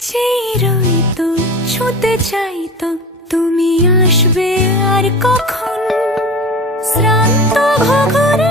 চেয়ে রই তো, ছুঁতে চাই তো, তুমি আসবে আর কখন? শ্রান্ত ঘুঘুরে